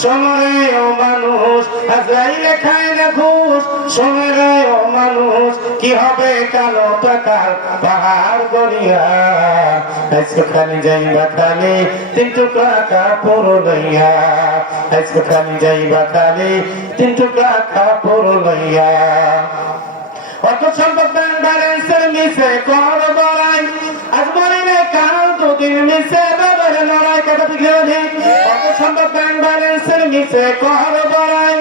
শোনে ও মানুষ আজরাইল খায় না ঘুষ, শোনে ও মানুষ কি হবে কালো টাকার পাহাড় গড়িয়া, আজকে খালি যাইবা খালি 3 টুকরা কাপড় লইয়া, আজকে খালি যাইবা খালি 3 টুকরা কাপড় লইয়া। অত সম্পদ ব্যাংক ব্যালেন্সের মিশে কর বড়াই, আজ মরিলে কাল দুদিন মিশে বাবার লড়াই, কথা ঠিক নেই। অত সম্পদ ব্যাংক ব্যালেন্সের মিশে কর বড়াই,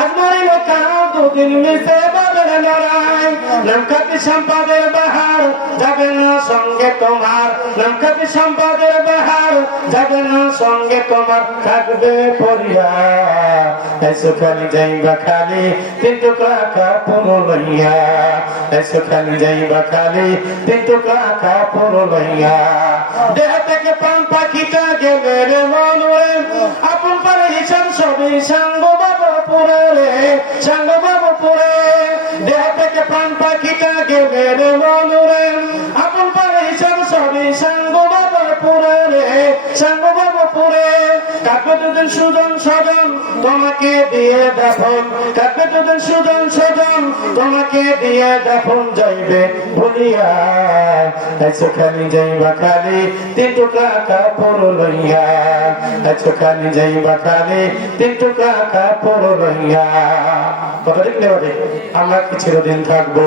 আজ মরিলে কাল দুদিন মিশে বাবার লড়াই। নামকাতি সম্পদের বাহার যাবে না সঙ্গে তোমার, নামকাতি সম্পদের বাহার যাবে না সঙ্গে তোমার, থাকবে পরিয়া। এসো খালি যাইবা খালি 3 টুকরা কাপড় লইয়া, এসো খালি যাইবা খালি 3 টুকরা কাপড় লইয়া। দেহ থেকে প্রাণ পাখিটা গেলে রে মনুরে, আপন পারে হিসাব সবই সাঙ্গ বাবুপুরে রে, সাঙ্গ বাবুপুরে। দেহ থেকে প্রাণ পাখিটা গেলে রে মনুরে, আপন পারে হিসাব সবই সাঙ্গ বাবুপুরে রে, সাঙ্গ বাবুপুরে। কাটবে দুদিন সুজন সজন তোমাকে দিয়ে দাফন, কাটবে দুদিন সুজন সজন তোমাকে দিয়ে দাফন, যাইবে ভুলিয়া। এসো খালি যাইবা খালি 3 টুকরা কাপড় লইয়া, এসো খালি যাইবা খালি 3 টুকরা কাপড় লইয়া। কথা ঠিক নেই, আমরা কি চিরদিন থাকবো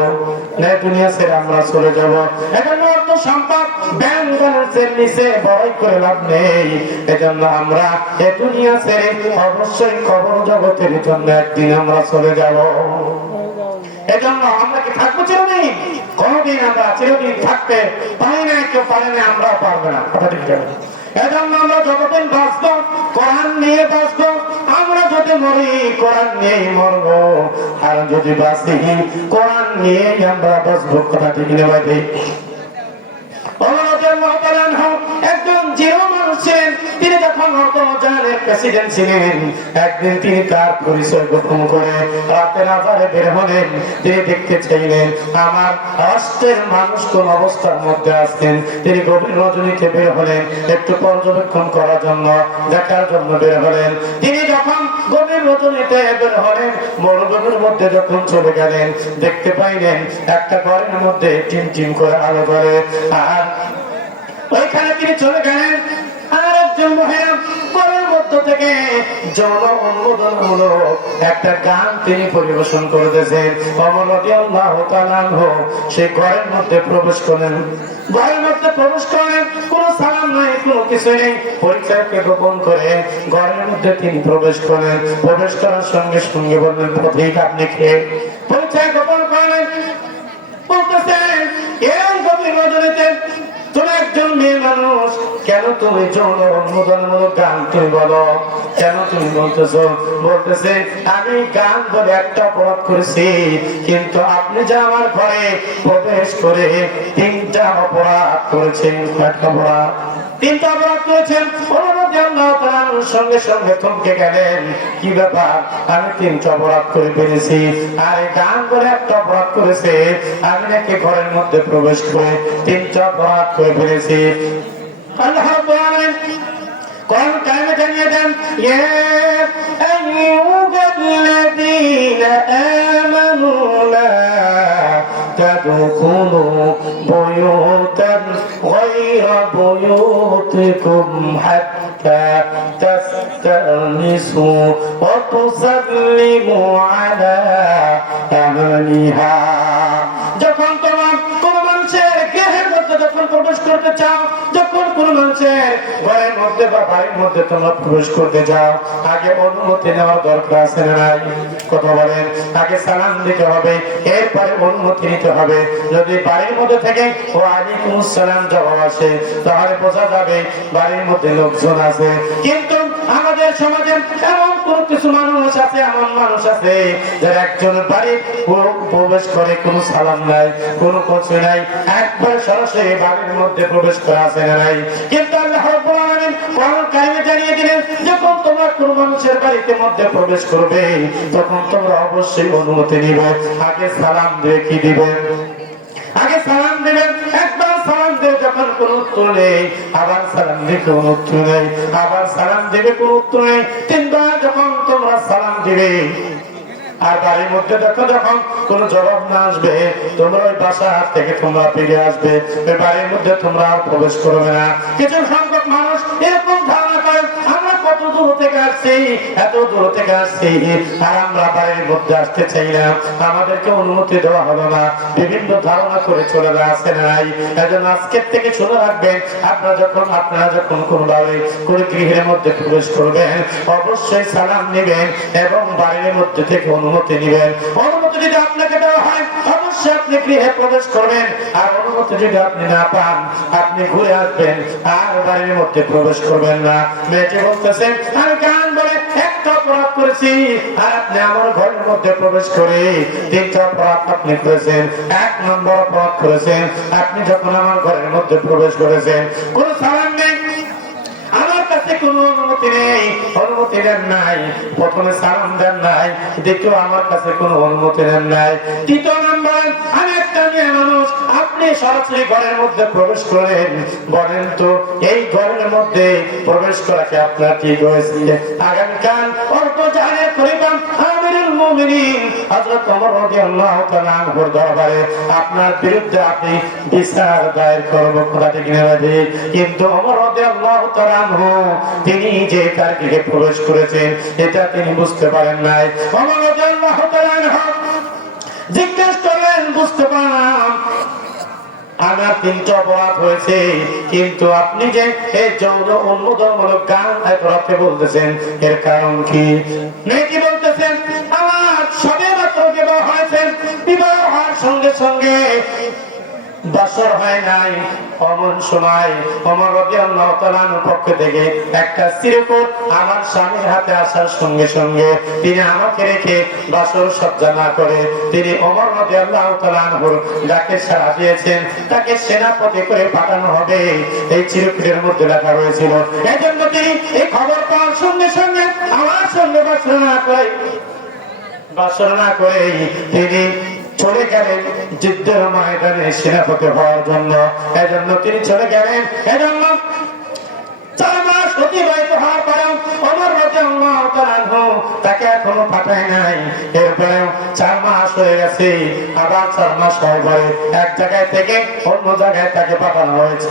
না? দুনিয়া ছেড়ে আমরা চলে যাব। এখন অর্থ সম্পদ ব্যাংক ব্যালেন্সের নিচে বড়াই করে লাভ নেই। এজন্য আমরা এ দুনিয়া ছেড়ে অবশ্যই কবর জগতের জন্য একদিন আমরা চলে যাব। এজন্য আমরা কি থাকবো চিরদিন? কোনদিন আমরা চিরদিন থাকতে পারি না, কেউ পারে না, আমরাও পারবো না। কথা ঠিক আছে। এজন্য আমরা যতদিন বাঁচবো কোরআন নিয়ে বাঁচবো, আমরা যদি মরি কোরআন নিয়েই মরবো, আর যদি বাঁচি কোরআন নিয়ে আমরা বাঁচবো। কথা ঠিক না ভাই? একজন জিরো মানুষ ছিলেন, তিনি যখন প্রেসিডেন্ট ছিলেন, একদিন তিনি তার পরিচয় গোপন করে রাতের আধারে বের হলেন। তিনি দেখতে চাইলেন আমার রাষ্ট্রের মানুষ কোন অবস্থার মধ্যে আছেন। তিনি গভীর রজনীতে বের হলেন একটু পর্যবেক্ষণ করার জন্য, দেখার জন্য বের হলেন। তিনি যখন গভীর রজনীতে বের হলেন, মরুভূমির মধ্যে যখন চলে গেলেন, দেখতে পাইলেন একটা ঘরের মধ্যে টিম টিম করে আলো জ্বলে। আর ওইখানে তিনি চলে গেলেন, আর একজন মহিলা ঘরের মধ্য থেকে জন অনুমোদনমূলক একটা গান তিনি পরিবেশন করতেছেন। ওমর রাদিয়াল্লাহু তাআলা আনহু সেই ঘরের মধ্যে প্রবেশ করলেন। ঘরের মধ্যে প্রবেশ করেন, কোনো সালাম নাই, কোনো কিছু নেই, পরিচয়কে গোপন করে ঘরের মধ্যে তিনি প্রবেশ করেন। প্রবেশ করার সঙ্গে সঙ্গে বললেন, পথিক আপনি কে? পরিচয় গোপন করেন, বলতেছেন এই গভীর রজনীতে তুমি একজন মেয়ে মানুষ, কেন তুমি যৌন অনুমোদনমূলক গান তুমি বলো? কেন তুমি বলতেছো? বলতেছে আমি গান বলে একটা অপরাধ করেছি, কিন্তু আপনি যে আমার ঘরে প্রবেশ করে 3টা অপরাধ করেছেন। কয়টা অপরাধ? 3টা অপরাধ করেছেন। সঙ্গে সঙ্গে থমকে গেলেন, কি ব্যাপার? আমি 3টা অপরাধ করে ফেলেছি, আর গান বলে একটা অপরাধ করেছে, আমি নাকি ঘরের মধ্যে প্রবেশ করে 3টা অপরাধ করে ফেলেছি। আল্লাহ রাব্বুল আলামিন কোন কায়মে জানিয়ে দেন, ইয়া আইয়ুহাল্লাযীনা আমানু লা তাদখুলু বুয়ুতান গায়রা বুয়ুতিকুম হাত্তা তাস্তানিসু ওয়া তুসাল্লিমু আলা আহলিহা। যখন তোমরা কোন মানুষের গৃহের মধ্যে যখন প্রবেশ করতে চাও, যখন কোন মানুষের ঘরের মধ্যে বা বাড়ির মধ্যে তোমরা প্রবেশ করতে যাও, আগে অনুমতি নেওয়ার দরকার আছে না নাই? কথা বলেন। আগে সালাম দিতে হবে, এরপরে অনুমতি নিতে হবে। যদি বাড়ির মধ্যে থেকে ওয়ালাইকুম আসসালাম জবাব আসে, তাহলে বোঝা যাবে বাড়ির মধ্যে লোকজন আছে। কিন্তু আমাদের সমাজে এমন কোন কিছু মানুষ আছে, এমন মানুষ আছে যারা একজন বাড়ির প্রবেশ করে কোনো সালাম নাই, কোনো কিছু নাই, একবার সরাসরি বাড়ির মধ্যে প্রবেশ করা আছে না নাই? কিন্তু আল্লাহ রাব্বুল আলামিন কোরআন কারিমে জানিয়ে দিলেন, যখন তোমরা কোন মানুষের বাড়িতে মধ্যে প্রবেশ করবে, তখন তোমরা অবশ্যই অনুমতি নিবে। আগে সালাম দিয়ে কি দিবেন? আগে সালাম দিবেন। একবার সালাম দিয়ে যখন কোনো উত্তর নেই, আবার সালাম দিবে কোনো উত্তর নেই, আবার সালাম দিবে কোনো উত্তর নেই। তিনবার যখন তোমরা সালাম দিবে আর বাড়ির মধ্যে দেখো যখন কোন জবাব না আসবে, তোমরা ওই বাসা থেকে তোমরা ফিরে আসবে, ওই বাড়ির মধ্যে তোমরা আর প্রবেশ করবে না। কিছু সংখ্যক মানুষ এরকম ধারণা করে আমরা কত দূর থেকে আসছি, এত দূর থেকে আসছি, আর আমরা বাড়ির মধ্যে আসতে চাই না, আমাদেরকে অনুমতি দেওয়া হবে না, বিভিন্ন ধারণা করে চলে আসে নাই। এজন্য আজকের থেকে শুনে রাখবেন, আপনারা যখন কোনোভাবে কোনো গৃহের মধ্যে প্রবেশ করবেন, অবশ্যই সালাম নেবেন এবং বাড়ির মধ্যে থেকে অনুমতি নেবেন। অনুমতি যদি আপনাকে দেওয়া হয়, অবশ্যই আপনি গৃহে প্রবেশ করবেন, আর অনুমতি যদি আপনি না পান, আপনি ঘুরে আসবেন, আর বাড়ির মধ্যে প্রবেশ করবেন না। মেয়েটি বলতেছেন, আমি গান বলে একটা অপরাধ করেছি, আর আপনি আমার ঘরের মধ্যে প্রবেশ করে তিনটা অপরাধ আপনি করেছেন। এক নম্বর অপরাধ করেছেন, আপনি যখন আমার ঘরের মধ্যে প্রবেশ করেছেন, কোনো সালাম নেই, আমার কাছে কোনো অনুমতি নেই, অনুমতি দেন নাই, প্রথমে সালাম দেন নাই, দ্বিতীয় আমার কাছে কোনো অনুমতি দেন নাই, তৃতীয় নম্বর আমি একটা মেয়ে মানুষ, আপনি সরাসরি ঘরের মধ্যে প্রবেশ করেন। বলেন তো এই ঘরের মধ্যে প্রবেশ করাকে আপনার ঠিক হয়েছে? আগামীকাল অল্প জানের খলিফা আমিরুল মুমিনিন হযরত ওমর রাদিয়াল্লাহু তাআলা আনহুর দরবারে আপনার বিরুদ্ধে আপনি বিচার দায়ের করব, কথা ঠিক না? কিন্তু ওমর রাদিয়াল্লাহু তাআলা আনহু তিনি যে তার গৃহে প্রবেশ করেছেন এটা তিনি বুঝতে পারেন নাই। ওমর রাদিয়াল্লাহু তাআলা আনহু জিজ্ঞেস করলেন, বুঝতে পারলাম আমার তিনটা অপরাধ হয়েছে, কিন্তু আপনি যে এই যৌন উন্মোদনমূলক গান এত রাতে বলতেছেন, এর কারণ কি? মেয়েটি বলতেছেন, আমার সবে মাত্র বিবাহ হয়েছে, বিবাহ হওয়ার সঙ্গে সঙ্গে বাসর হয় নাই, অমন সময় ওমর রাদিয়াল্লাহু তাআলার পক্ষ থেকে একটা চিরকুট আমার স্বামীর হাতে আসার সঙ্গে সঙ্গে তিনি আমাকে রেখে বাসর সজ্জা না করে তিনি ওমর রাদিয়াল্লাহু তাআলার ডাকে সাড়া দিয়েছেন, তাকে সেনাপতি করে পাঠানো হবে, এই চিরকুটের মধ্যে লেখা হয়েছিল। এজন্য তিনি এই খবর পাওয়ার সঙ্গে সঙ্গে আমার সঙ্গে বাসর না করে তিনি চলে গেলেন যুদ্ধের ময়দানে সেনাপতি হওয়ার জন্য। এজন্য তিনি চলে গেলেন। এজন্য 4 মাস অতিবাহিত হওয়ার পরেও ওমর রাদিয়াল্লাহু তাআলা তাকে এখনো পাঠায় নাই। এরপরেও 4 মাস হয়ে গেছে, আবার 4 মাস হয়ে পরে এক জায়গায় থেকে অন্য জায়গায় তাকে পাঠানো হয়েছে,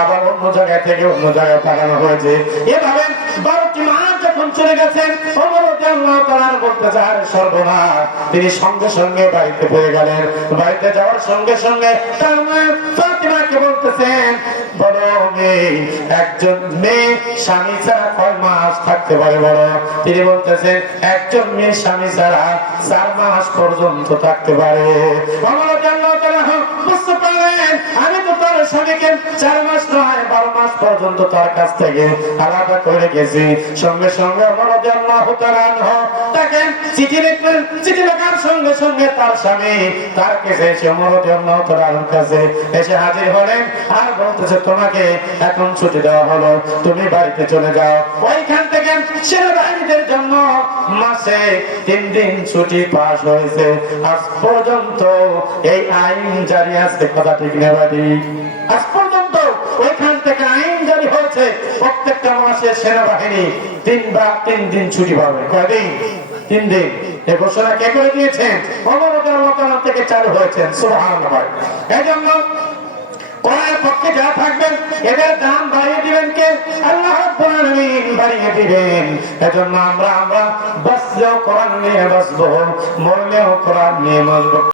আবার অন্য জায়গায় থেকে অন্য জায়গায় পাঠানো হয়েছে। এভাবে 12টি মাস যখন চলে গেছেন, ওমর রাদিয়াল্লাহু তাআলা বলতে চান সর্বনাশ, তিনি সঙ্গে সঙ্গে বাড়িতে ফিরে গেলেন। বাড়িতে যাওয়ার সঙ্গে সঙ্গে তার মা ফাতিমাকে বলতেছেন, বড় মেয়ে, একজন মেয়ে স্বামী ছাড়া কয় মাস থাকতে পারে বড়? তিনি বলতেছেন, একজন মেয়ে স্বামী ছাড়া 4 মাস পর্যন্ত থাকতে পারে। ওমর রাদিয়াল্লাহু তাআলা বুঝতে পারলেন, আমি তো তার স্বামীকে 4 মাস নয় 12 মাস পর্যন্ত তার কাছ থেকে আলাদা করে গেছি। সঙ্গে সঙ্গে ওমর রাদিয়াল্লাহু তাআলা তাকে চিঠি লিখলেন। চিঠি লেখার সঙ্গে সঙ্গে তার স্বামী তার কাছে এসে ওমর রাদিয়াল্লাহু তাআলার কাছে এসে হাজির হলেন, আর বলতেছে, তোমাকে এখন ছুটি দেওয়া হলো, তুমি বাড়িতে চলে যাও। ওইখান থেকে সেনাবাহিনীদের জন্য মাসে 3 দিন ছুটি পাস হয়েছে। আজ পর্যন্ত এই আইন জারি আছে, কথা ঠিক না ভাই? আজ পর্যন্ত ওইখান থেকে আইন জারি হয়েছে, প্রত্যেকটা মাসে সেনাবাহিনী 3 দিন ছুটি পাবে। কয়দিন? 3 দিন। এই ঘোষণা কে করে দিয়েছেন? ওমর রাদিয়াল্লাহু তাআলা থেকে চালু হয়েছে। সুবহানাল্লাহ। এজন্য কোরআনের পক্ষে যা থাকবেন এদের দাম বাড়িয়ে দিবেন কে? আল্লাহ রাব্বুল আলামিন বাড়িয়ে দিবেন। এজন্য আমরা বাঁচলেও কোরআন নিয়ে বাঁচবো, মরলেও কোরআন নিয়ে মরবো।